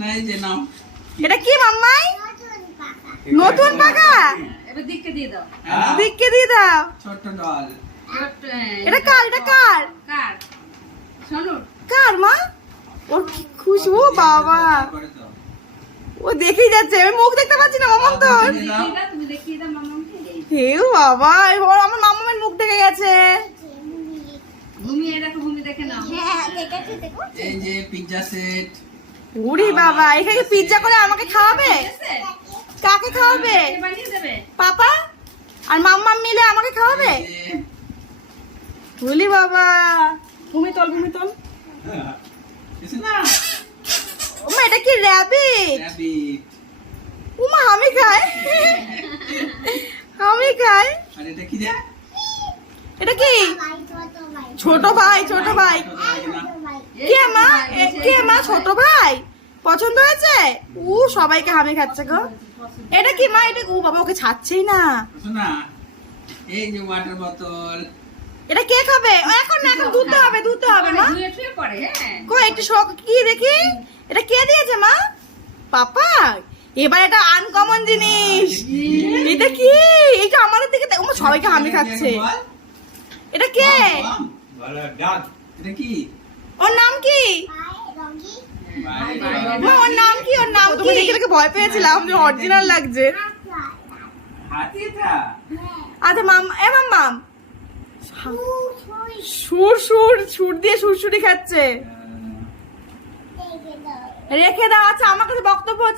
এটা কি মাম্মাই? নতুন পাকা? এবার দিককে দিয়ে দাও। দিককে দিয়ে দাও। ছোট্ট ডল। এটা কার? এটা কার? কার? সোনুর। কার মা? ওর কি খুশি! ও বাবা, ও দেখেই যাচ্ছে। আমি মুখ দেখতে পাচ্ছি না মামাম তোর। তুমি দেখিয়ে দাও মামাকে। হে বাবা, আমার মামামের মুখ দেখে গেছে। ঘুমিয়ে দেখো, ঘুমিয়ে দেখে নাও। এই যে পিৎজা সেট। ওরে বাবা, এখানে পিৎজা করে আমাকে খাওয়াবে? কাকে খাওয়াবে? বানিয়ে দেবে। পাপা আর মাম্মাম মিলে আমাকে খাওয়াবে? বলি বাবা, ঘুমি তোল, ঘুমি তোল। ওমা, এটা কি র‍্যাবিট? উমা, আমি খাই, আমি খাই। আর এটা কি রে? এটা কি? ছোট ভাই, ছোট ভাই। কে মা? কে মা? ছোট ভাই পছন্দ হয়েছে? ও সবাইকে হামি খাচ্ছে গো। এটা কি মা? এটা ও বাবা, ওকে ছাড়ছেই না। শোনা, এই যে ওয়াটার বোতল। এটা কে খাবে? এখন না, এখন দুধ হবে, দুধ হবে মা। ধুয়ে টুয়ে পড়ে, হ্যাঁ। কই একটু শখ কি দেখি। এটা কে দিয়েছে মা? পাপা। এবার এটা আনকমন জিনিস। এটা কি? এটা আমাদের দিকে ও সবাইকে হামি খাচ্ছে। এটা কে? এটা কি? ওর নাম কি মা? ওর নাম কি? ওর নাম কি? দেখে ভয় পেয়েছিলাম যে অরিজিনাল লাগছে। হাতিটা। আচ্ছা মাম, এ মাম সুর সুর সুর দিয়ে সুরসুরি খাচ্ছে। রেখে দাও। আচ্ছা, আমার কাছে বক্তব্য হচ্ছে